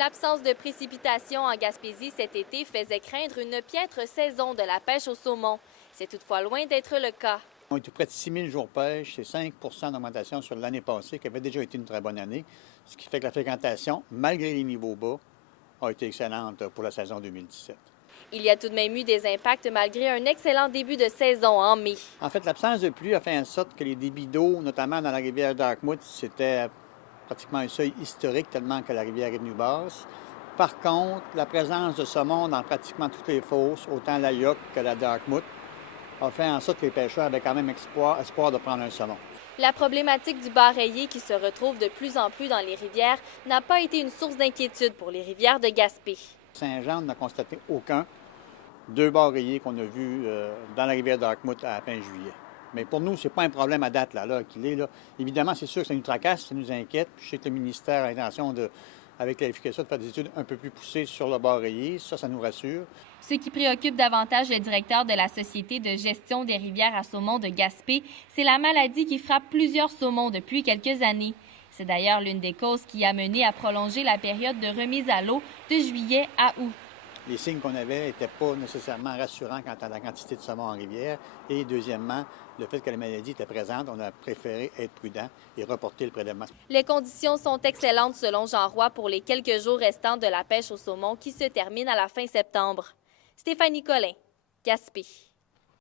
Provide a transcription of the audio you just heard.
L'absence de précipitations en Gaspésie cet été faisait craindre une piètre saison de la pêche au saumon. C'est toutefois loin d'être le cas. On est tout près de 6 000 jours pêche, c'est 5 d'augmentation sur l'année passée, qui avait déjà été une très bonne année, ce qui fait que la fréquentation, malgré les niveaux bas, a été excellente pour la saison 2017. Il y a tout de même eu des impacts malgré un excellent début de saison en mai. En fait, l'absence de pluie a fait en sorte que les débits d'eau, notamment dans la rivière Dartmouth, c'était pratiquement un seuil historique tellement que la rivière est venue basse. Par contre, la présence de saumon dans pratiquement toutes les fosses, autant la Yoke que la Dartmouth, a fait en sorte que les pêcheurs avaient quand même espoir de prendre un saumon. La problématique du bar rayé qui se retrouve de plus en plus dans les rivières n'a pas été une source d'inquiétude pour les rivières de Gaspé. Saint-Jean n'a constaté aucun. 2 bars rayés qu'on a vus dans la rivière Dartmouth à la fin juillet. Mais pour nous, ce n'est pas un problème à date là qu'il est. Là. Évidemment, c'est sûr que ça nous tracasse, ça nous inquiète. Je sais que le ministère a l'intention, avec clarification, de faire des études un peu plus poussées sur le bar rayé. Ça nous rassure. Ce qui préoccupe davantage le directeur de la Société de gestion des rivières à saumon de Gaspé, c'est la maladie qui frappe plusieurs saumons depuis quelques années. C'est d'ailleurs l'une des causes qui a mené à prolonger la période de remise à l'eau de juillet à août. Les signes qu'on avait n'étaient pas nécessairement rassurants quant à la quantité de saumon en rivière. Et deuxièmement, le fait que la maladie était présente, on a préféré être prudent et reporter le prélèvement. Les conditions sont excellentes selon Jean Roy pour les quelques jours restants de la pêche au saumon qui se termine à la fin septembre. Stéphanie Collin, Gaspé.